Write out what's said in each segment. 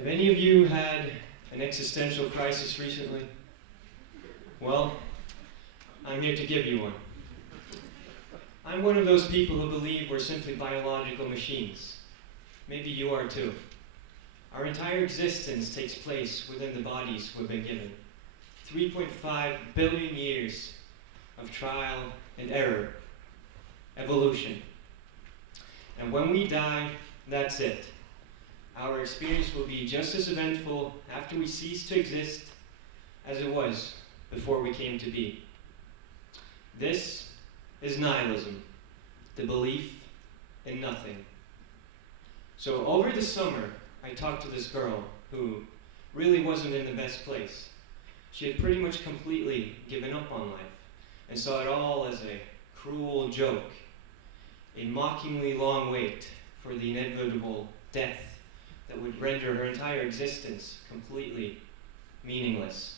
Have any of you had an existential crisis recently? Well, I'm here to give you one. I'm one of those people who believe we're simply biological machines. Maybe you are too. Our entire existence takes place within the bodies we've been given. 3.5 billion years of trial and error, evolution. And when we die, that's it. Our experience will be just as eventful after we cease to exist as it was before we came to be. This is nihilism, the belief in nothing. So over the summer, I talked to this girl who really wasn't in the best place. She had pretty much completely given up on life and saw it all as a cruel joke, a mockingly long wait for the inevitable death that would render her entire existence completely meaningless.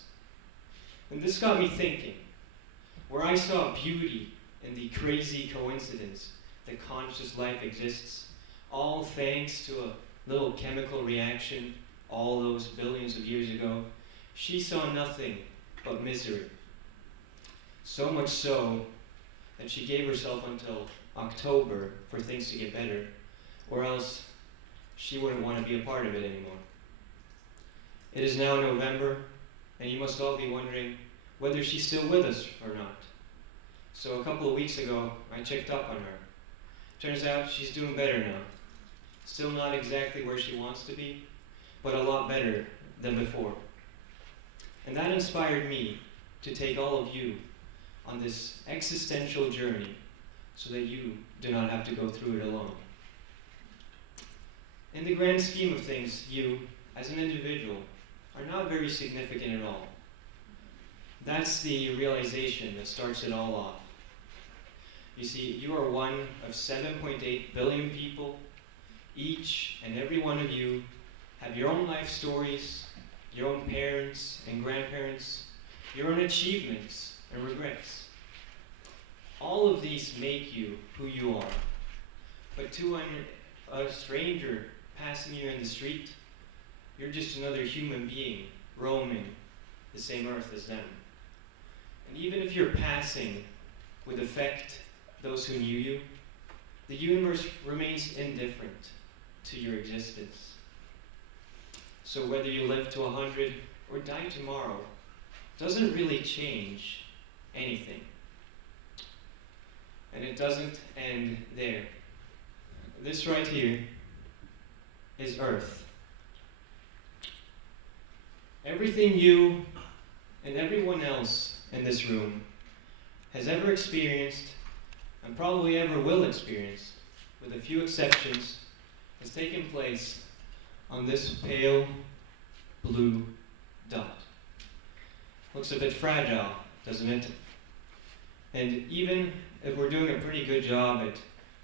And this got me thinking, where I saw beauty in the crazy coincidence that conscious life exists, all thanks to a little chemical reaction all those billions of years ago, she saw nothing but misery. So much so that she gave herself until October for things to get better, or else she wouldn't want to be a part of it anymore. It is now November, and you must all be wondering whether she's still with us or not. So a couple of weeks ago, I checked up on her. Turns out she's doing better now. Still not exactly where she wants to be, but a lot better than before. And that inspired me to take all of you on this existential journey so that you do not have to go through it alone. In the grand scheme of things, you, as an individual, are not very significant at all. That's the realization that starts it all off. You see, you are one of 7.8 billion people. Each and every one of you have your own life stories, your own parents and grandparents, your own achievements and regrets. All of these make you who you are. But to a stranger passing you in the street, you're just another human being roaming the same earth as them. And even if you're passing would affect those who knew you, the universe remains indifferent to your existence. So whether you live to 100 or die tomorrow doesn't really change anything. And it doesn't end there. This right here is Earth. Everything you and everyone else in this room has ever experienced and probably ever will experience, with a few exceptions, has taken place on this pale blue dot. Looks a bit fragile, doesn't it? And even if we're doing a pretty good job at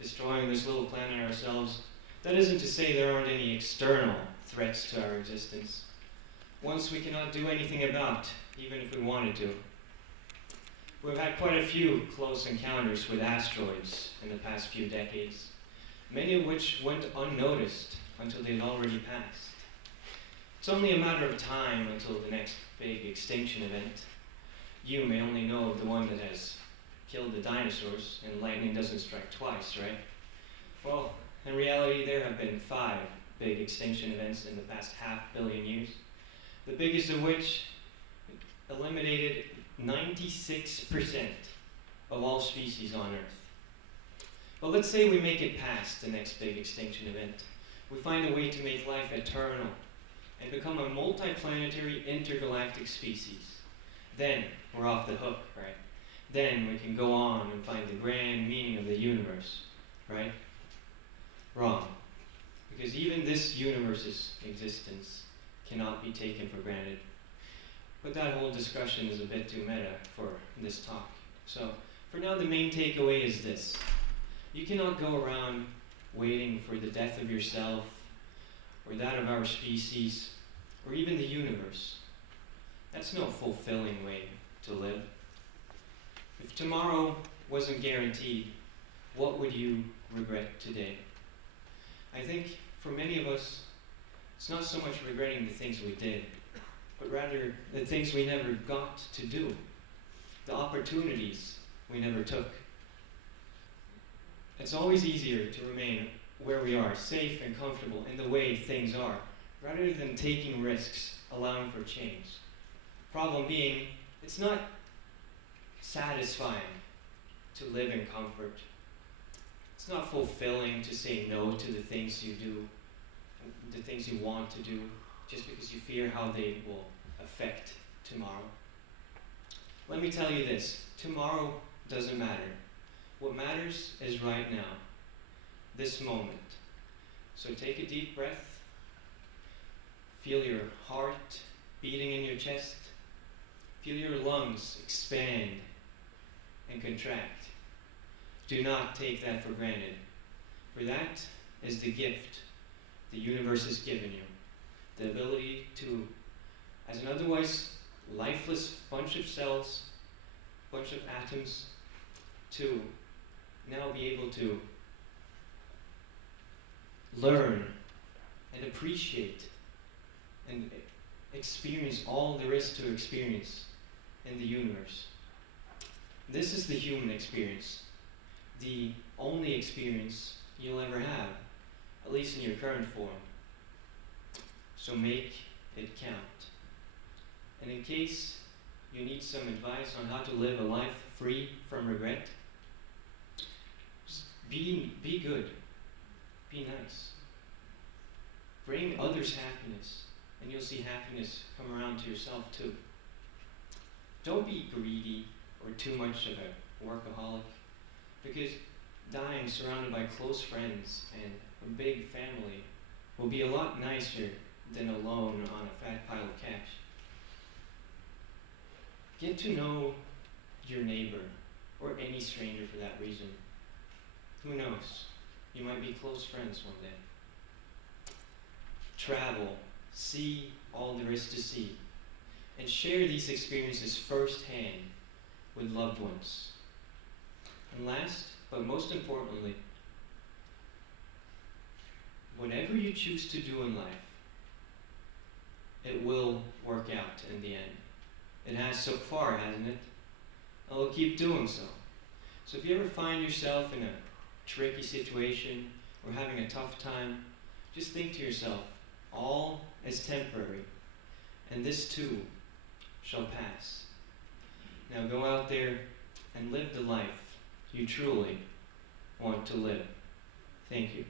destroying this little planet ourselves, that isn't to say there aren't any external threats to our existence. Ones we cannot do anything about, even if we wanted to. We've had quite a few close encounters with asteroids in the past few decades, many of which went unnoticed until they'd already passed. It's only a matter of time until the next big extinction event. You may only know of the one that has killed the dinosaurs, and lightning doesn't strike twice, right? Well, in reality, there have been 5 big extinction events in the past 500 million years, the biggest of which eliminated 96% of all species on Earth. But let's say we make it past the next big extinction event. We find a way to make life eternal and become a multiplanetary intergalactic species. Then we're off the hook, right? Then we can go on and find the grand meaning of the universe, right? Wrong. Because even this universe's existence cannot be taken for granted. But that whole discussion is a bit too meta for this talk. So, for now, the main takeaway is this. You cannot go around waiting for the death of yourself, or that of our species, or even the universe. That's no fulfilling way to live. If tomorrow wasn't guaranteed, what would you regret today? I think for many of us, It's not so much regretting the things we did, but rather the things we never got to do, the opportunities we never took. It's always easier to remain where we are, safe and comfortable in the way things are, rather than taking risks, allowing for change. Problem being, it's not satisfying to live in comfort. It's not fulfilling to say no to the things you do, the things you want to do, just because you fear how they will affect tomorrow. Let me tell you this, tomorrow doesn't matter. What matters is right now, this moment. So take a deep breath, feel your heart beating in your chest, feel your lungs expand and contract. Do not take that for granted, for that is the gift the universe has given you. The ability to, as an otherwise lifeless bunch of cells, bunch of atoms, to now be able to learn and appreciate and experience all there is to experience in the universe. This is the human experience, the only experience you'll ever have, at least in your current form. So make it count. And in case you need some advice on how to live a life free from regret, just be good, be nice. Bring others happiness, and you'll see happiness come around to yourself too. Don't be greedy or too much of a workaholic, because dying surrounded by close friends and a big family will be a lot nicer than alone on a fat pile of cash. Get to know your neighbor, or any stranger for that reason. Who knows? You might be close friends one day. Travel, see all there is to see, and share these experiences firsthand with loved ones. And last, but most importantly, whatever you choose to do in life, it will work out in the end. It has so far, hasn't it? And it'll keep doing so. So if you ever find yourself in a tricky situation or having a tough time, just think to yourself, all is temporary, and this too shall pass. Now go out there and live the life you truly want to live. Thank you.